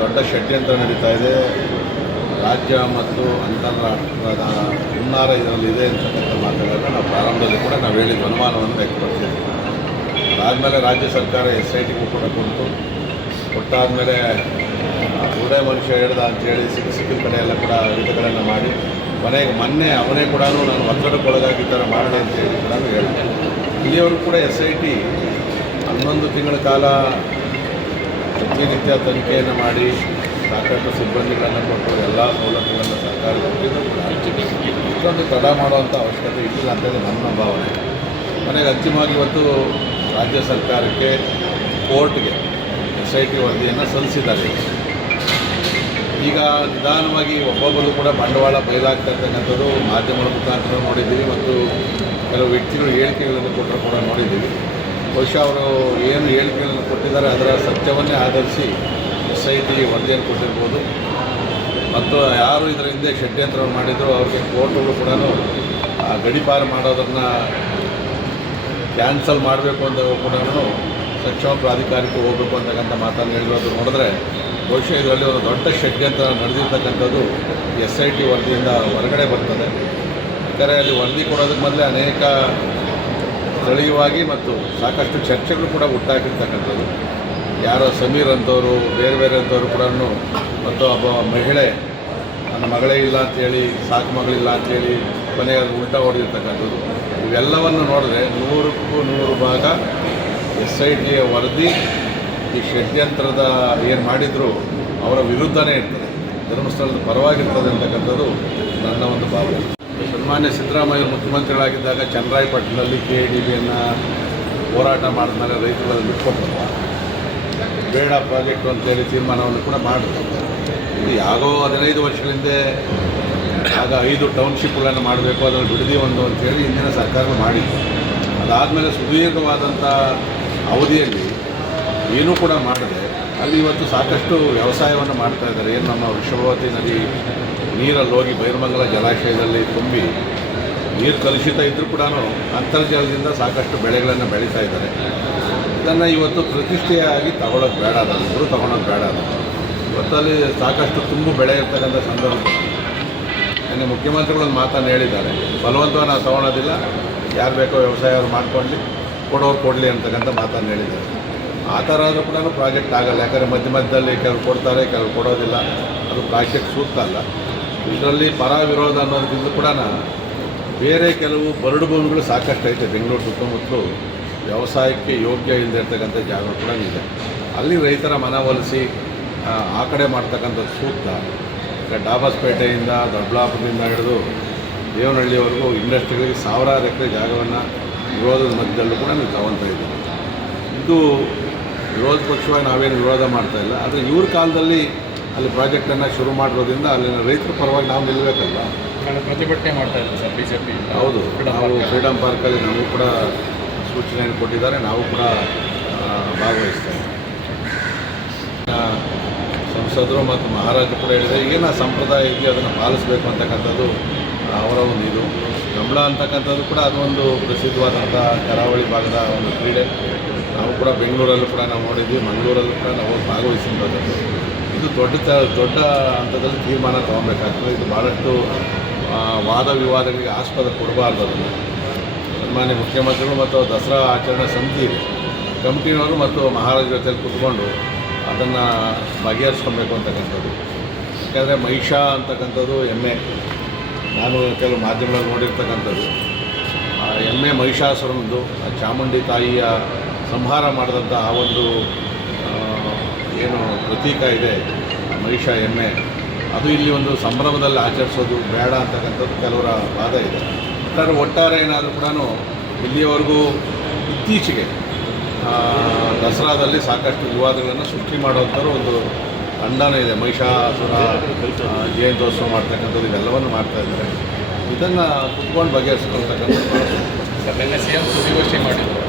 ದೊಡ್ಡ ಷಡ್ಯಂತ್ರ ನಡೀತಾ ಇದೆ. ರಾಜ್ಯ ಮತ್ತು ಅಂತಾರಾಷ್ಟ್ರದ ಹುನ್ನಾರ ಇದರಲ್ಲಿ ಇದೆ ಅಂತಕ್ಕಂಥ ಮಾತುಗಳನ್ನು ನಾವು ಪ್ರಾರಂಭದಲ್ಲಿ ಕೂಡ ನಾವು ಹೇಳಿದ ಅನುಮಾನವನ್ನು ವ್ಯಕ್ತಪಡಿಸಿದ್ವಿ. ಅದಾದಮೇಲೆ ರಾಜ್ಯ ಸರ್ಕಾರ SITಗೂ ಕೂಡ ಕೊಟ್ಟಾದಮೇಲೆ ಒಳ್ಳೆ ಮನುಷ್ಯ ಹೇಳ್ದ ಅಂತೇಳಿ ಸಿಕ್ಕಿದ ಕಡೆಯೆಲ್ಲ ಕೂಡ ವಿಧಗಳನ್ನು ಮಾಡಿ ಮೊನ್ನೆ ಅವನೇ ಕೂಡ ನಾನು ಒತ್ತಡಕ್ಕೊಳಗಾಗಿ ಥರ ಮಾಡಲಿ ಅಂತೇಳಿ ಕೂಡ ಹೇಳಿದೆ. ಇಲ್ಲಿಯವರು ಕೂಡ SIT 11 ತಿಂಗಳ ಕಾಲ ಪ್ರತಿನಿತ್ಯ ತನಿಖೆಯನ್ನು ಮಾಡಿ ಸಾಕಷ್ಟು ಸಿಬ್ಬಂದಿಗಳನ್ನು ಕೊಟ್ಟು ಎಲ್ಲ ಸವಲತ್ತುಗಳನ್ನು ಸರ್ಕಾರ ಕೊಟ್ಟಿದ್ದು ಕೂಡ ಇಷ್ಟೊಂದು ತಡ ಮಾಡುವಂಥ ಅವಶ್ಯಕತೆ ಇಲ್ಲ ಅಂತೇಳಿ ನನ್ನ ಭಾವನೆ. ಮನೆಗೆ ಅಂತಿಮವಾಗಿ ಇವತ್ತು ರಾಜ್ಯ ಸರ್ಕಾರಕ್ಕೆ ಕೋರ್ಟ್ಗೆ SIT ವರದಿಯನ್ನು ಸಲ್ಲಿಸಿದ್ದಾರೆ. ಈಗ ನಿಧಾನವಾಗಿ ಒಬ್ಬೊಬ್ಬರು ಕೂಡ ಬಂಡವಾಳ ಬಯಲಾಗ್ತಾ ಇರ್ತಕ್ಕಂಥದ್ದು ಮಾಧ್ಯಮಗಳ ಮುಖಾಂತರ ನೋಡಿದ್ದೀವಿ ಮತ್ತು ಕೆಲವು ವ್ಯಕ್ತಿಗಳು ಹೇಳಿಕೆಗಳನ್ನು ಕೊಟ್ಟರು ಕೂಡ ನೋಡಿದ್ದೀವಿ. ಬಹುಶಃ ಅವರು ಏನು ಹೇಳಿಕೆಗಳನ್ನು ಕೊಟ್ಟಿದ್ದಾರೆ ಅದರ ಸತ್ಯವನ್ನೇ ಆಧರಿಸಿ SIT ವರದಿಯನ್ನು ಕೊಟ್ಟಿರ್ಬೋದು ಮತ್ತು ಯಾರು ಇದರ ಹಿಂದೆ ಷಡ್ಯಂತ್ರವನ್ನು ಮಾಡಿದ್ರು ಅವ್ರಿಗೆ ಕೋರ್ಟ್ಗಳು ಕೂಡ ಗಡೀಪಾರು ಮಾಡೋದನ್ನು ಕ್ಯಾನ್ಸಲ್ ಮಾಡಬೇಕು ಅಂತ ಕೂಡ ಸಕ್ಷಮ ಪ್ರಾಧಿಕಾರಕ್ಕೆ ಹೋಗಬೇಕು ಅಂತಕ್ಕಂಥ ಮಾತನ್ನು ಹೇಳಿರೋದು ನೋಡಿದ್ರೆ ಬಹುಶಃ ಇದರಲ್ಲಿ ಒಂದು ದೊಡ್ಡ ಷಡ್ಯಂತ್ರ ನಡೆದಿರ್ತಕ್ಕಂಥದ್ದು SIT ವರದಿಯಿಂದ ಹೊರಗಡೆ ಬರ್ತದೆ. ಯಾಕಂದರೆ ಅಲ್ಲಿ ವರದಿ ಕೊಡೋದಕ್ಕೆ ಮೊದಲೇ ಅನೇಕ ಸ್ಥಳೀಯವಾಗಿ ಮತ್ತು ಸಾಕಷ್ಟು ಚರ್ಚೆಗಳು ಕೂಡ ಹುಟ್ಟಾಕಿರ್ತಕ್ಕಂಥದ್ದು. ಯಾರೋ ಸಮೀರ್ ಅಂತವರು ಬೇರೆ ಅಂಥವರು ಕೂಡ ಮತ್ತು ಒಬ್ಬ ಮಹಿಳೆ ನನ್ನ ಮಗಳೇ ಇಲ್ಲ ಅಂಥೇಳಿ ಸಾಕು ಮಗಳಿಲ್ಲ ಅಂಥೇಳಿ ಕೊನೆಗೆ ಅದು ಉಲ್ಟಾ ಹೊಡೆದಿರ್ತಕ್ಕಂಥದ್ದು. ಇವೆಲ್ಲವನ್ನು ನೋಡಿದ್ರೆ 100ಕ್ಕೂ 100 ಭಾಗ SITಯ ವರದಿ ಈ ಷಡ್ಯಂತ್ರದ ಏನು ಮಾಡಿದರೂ ಅವರ ವಿರುದ್ಧನೇ ಇರ್ತದೆ, ಧರ್ಮಸ್ಥಳದ ಪರವಾಗಿರ್ತದೆ ಅಂತಕ್ಕಂಥದ್ದು ನನ್ನ ಒಂದು ಭಾವನೆ. ಸನ್ಮಾನ್ಯ ಸಿದ್ದರಾಮಯ್ಯ ಮುಖ್ಯಮಂತ್ರಿಗಳಾಗಿದ್ದಾಗ ಚನ್ನರಾಯಪಟ್ಟಣದಲ್ಲಿ KDBಯನ್ನು ಹೋರಾಟ ಮಾಡಿದ್ಮೇಲೆ ರೈತರಲ್ಲಿ ಬಿಟ್ಕೊಟ್ರಲ್ಲ, ಬೇಡ ಪ್ರಾಜೆಕ್ಟು ಅಂತೇಳಿ ತೀರ್ಮಾನವನ್ನು ಕೂಡ ಮಾಡಿದ್ರು. ಇದು ಯಾಗೋ 15 ವರ್ಷಗಳ ಹಿಂದೆ ಆಗ 5 ಟೌನ್ಶಿಪ್ಗಳನ್ನು ಮಾಡಬೇಕು, ಅದನ್ನು ಬಿಡದಿ ಒಂದು ಅಂತೇಳಿ ಹಿಂದಿನ ಸರ್ಕಾರ ಮಾಡಿತ್ತು. ಅದಾದಮೇಲೆ ಸುದೀರ್ಘವಾದಂಥ ಅವಧಿಯಲ್ಲಿ ಏನೂ ಕೂಡ ಮಾಡದೆ ಅಲ್ಲಿ ಇವತ್ತು ಸಾಕಷ್ಟು ವ್ಯವಸಾಯವನ್ನು ಮಾಡ್ತಾ ಇದ್ದಾರೆ. ಏನು ನಮ್ಮ ವೃಷಭಾವತಿ ನದಿ ನೀರಲ್ಲಿ ಹೋಗಿ ಬೈರಮಂಗಲ ಜಲಾಶಯದಲ್ಲಿ ತುಂಬಿ ನೀರು ಕಲುಷಿತ ಇದ್ದರೂ ಕೂಡ ಅಂತರ್ಜಲದಿಂದ ಸಾಕಷ್ಟು ಬೆಳೆಗಳನ್ನು ಬೆಳೀತಾ ಇದ್ದಾರೆ. ಇದನ್ನು ಇವತ್ತು ಪ್ರತಿಷ್ಠೆಯಾಗಿ ತಗೊಳ್ಳೋದು ಬೇಡ, ಅದನ್ನು ತಗೊಳ್ಳೋದು ಬೇಡ. ಇವತ್ತು ಅಲ್ಲಿ ಸಾಕಷ್ಟು ತುಂಬು ಬೆಳೆ ಇರ್ತಕ್ಕಂಥ ಸಂದರ್ಭ. ನಿನ್ನೆ ಮುಖ್ಯಮಂತ್ರಿಗಳೊಂದು ಮಾತನ್ನು ಹೇಳಿದ್ದಾರೆ, ಬಲವಂತವಾಗಿ ನಾವು ತೊಗೊಳೋದಿಲ್ಲ, ಯಾರು ಬೇಕೋ ವ್ಯವಸಾಯ ಅವ್ರು ಮಾಡ್ಕೊಂಡು ಕೊಡೋರು ಕೊಡಲಿ ಅಂತಕ್ಕಂಥ ಮಾತನ್ನು ಹೇಳಿದ್ದಾರೆ. ಆ ಥರ ಆದರೂ ಕೂಡ ಪ್ರಾಜೆಕ್ಟ್ ಆಗಲ್ಲ. ಯಾಕಂದರೆ ಮಧ್ಯದಲ್ಲಿ ಕೆಲವು ಕೊಡ್ತಾರೆ, ಕೆಲವು ಕೊಡೋದಿಲ್ಲ. ಅದು ಪ್ರಾಜೆಕ್ಟ್ ಸೂಕ್ತ ಅಲ್ಲ. ಇದರಲ್ಲಿ ಪರ ವಿರೋಧ ಅನ್ನೋದಕ್ಕಿಂತ ಕೂಡ ಬೇರೆ ಕೆಲವು ಬರಡು ಭೂಮಿಗಳು ಸಾಕಷ್ಟು ಐತೆ. ಬೆಂಗಳೂರು ಸುತ್ತಮುತ್ತಲು ವ್ಯವಸಾಯಕ್ಕೆ ಯೋಗ್ಯ ಇಲ್ಲದೆ ಇರ್ತಕ್ಕಂಥ ಜಾಗ ಕೂಡ ಇದೆ. ಅಲ್ಲಿ ರೈತರ ಮನವೊಲಿಸಿ ಆ ಕಡೆ ಮಾಡ್ತಕ್ಕಂಥದ್ದು ಸೂಕ್ತ. ಈಗ ಡಾಬಸ್ಪೇಟೆಯಿಂದ ದೊಡ್ಡಬಳ್ಳಾಪುರದಿಂದ ಹಿಡಿದು ದೇವನಹಳ್ಳಿವರೆಗೂ ಇಂಡಸ್ಟ್ರಿಗಳಿಗೆ 1000 ಎಕರೆ ಜಾಗವನ್ನು ವಿರೋಧದ ಮಧ್ಯದಲ್ಲೂ ಕೂಡ ನೀವು ತಗೊಳ್ತಾ ಇದ್ದೀವಿ. ಇದು ವಿರೋಧ ಪಕ್ಷವಾಗಿ ನಾವೇನು ವಿರೋಧ ಮಾಡ್ತಾಯಿಲ್ಲ. ಆದರೆ ಇವ್ರ ಕಾಲದಲ್ಲಿ ಅಲ್ಲಿ ಪ್ರಾಜೆಕ್ಟನ್ನು ಶುರು ಮಾಡಿರೋದ್ರಿಂದ ಅಲ್ಲಿನ ರೈತರ ಪರವಾಗಿ ನಾವು ನಿಲ್ಲಬೇಕಲ್ಲ. ಪ್ರತಿಭಟನೆ ಮಾಡ್ತಾ ಇದ್ದೀವಿ ಸರ್ BJP. ಹೌದು, ನಾವು ಫ್ರೀಡಮ್ ಪಾರ್ಕಲ್ಲಿ ನಾವು ಕೂಡ ಸೂಚನೆಯನ್ನು ಕೊಟ್ಟಿದ್ದಾರೆ, ನಾವು ಕೂಡ ಭಾಗವಹಿಸ್ತಾ ಇದ್ದೀವಿ. ಸಂಸದರು ಮತ್ತು ಮಹಾರಾಜರು ಕೂಡ ಹೇಳಿದರೆ ಈಗಿನ ಸಂಪ್ರದಾಯ ಇದೆಯೋ ಅದನ್ನು ಪಾಲಿಸಬೇಕು ಅಂತಕ್ಕಂಥದ್ದು ಅವರ ಒಂದು ಇದು. ಕಂಬಳ ಅಂತಕ್ಕಂಥದ್ದು ಕೂಡ ಅದೊಂದು ಪ್ರಸಿದ್ಧವಾದಂಥ ಕರಾವಳಿ ಭಾಗದ ಒಂದು ಕ್ರೀಡೆ. ನಾವು ಕೂಡ ಬೆಂಗಳೂರಲ್ಲೂ ಕೂಡ ನಾವು ನೋಡಿದ್ವಿ, ಮಂಗಳೂರಲ್ಲೂ ಕೂಡ ನಾವು ಭಾಗವಹಿಸಿರೋದು. ಇದು ದೊಡ್ಡ ಹಂತದಲ್ಲಿ ತೀರ್ಮಾನ ತೊಗೊಬೇಕಾಗ್ತದೆ. ಇದು ಭಾಳಷ್ಟು ವಾದ ವಿವಾದಗಳಿಗೆ ಆಸ್ಪದ ಕೊಡಬಾರ್ದು. ಅದನ್ನು ಸನ್ಮಾನ್ಯ ಮುಖ್ಯಮಂತ್ರಿಗಳು ಮತ್ತು ದಸರಾ ಆಚರಣಾ ಸಮಿತಿ ಕಮಿಟಿನವರು ಮತ್ತು ಮಹಾರಾಜರ ಜೊತೆಲಿ ಕೂತ್ಕೊಂಡು ಅದನ್ನು ಬಗೆಹರಿಸ್ಕೊಬೇಕು ಅಂತಕ್ಕಂಥದ್ದು. ಯಾಕೆಂದರೆ ಮಹಿಷ ಅಂತಕ್ಕಂಥದ್ದು ಎಮ್ಮೆ, ನಾನು ಕೆಲವು ಮಾಧ್ಯಮಗಳಲ್ಲಿ ನೋಡಿರ್ತಕ್ಕಂಥದ್ದು. ಆ ಎಮ್ಮೆ ಮಹಿಷಾಸುರನದು ಚಾಮುಂಡಿ ತಾಯಿಯ ಸಂಹಾರ ಮಾಡಿದಂಥ ಆ ಒಂದು ಏನು ಪ್ರತೀಕ ಇದೆ ಮಹಿಷ ಎಮ್ಮೆ, ಅದು ಇಲ್ಲಿ ಒಂದು ಸಂಭ್ರಮದಲ್ಲಿ ಆಚರಿಸೋದು ಬೇಡ ಅಂತಕ್ಕಂಥದ್ದು ಕೆಲವರ ವಾದ ಇದೆ. ಒಟ್ಟಾರೆ ಏನಾದರೂ ಕೂಡ ಇಲ್ಲಿಯವರೆಗೂ ಇತ್ತೀಚೆಗೆ ದಸರಾದಲ್ಲಿ ಸಾಕಷ್ಟು ವಿವಾದಗಳನ್ನು ಸೃಷ್ಟಿ ಮಾಡುವಂಥವ್ರು ಒಂದು ತಂಡನೇ ಇದೆ. ಮಹಿಷಾಸುರ ಜಯಂತ್ಯೋತ್ಸವ ಮಾಡ್ತಕ್ಕಂಥದ್ದು ಇವೆಲ್ಲವನ್ನು ಮಾಡ್ತಾಯಿದ್ದಾರೆ. ಇದನ್ನು ಕುತ್ಕೊಂಡು ಬಗೆಹರಿಸ್ಕೊಳ್ತಕ್ಕಂಥದ್ದು. CM ಸುದ್ದಿಗೋಷ್ಠಿ ಮಾಡಿದ್ರು.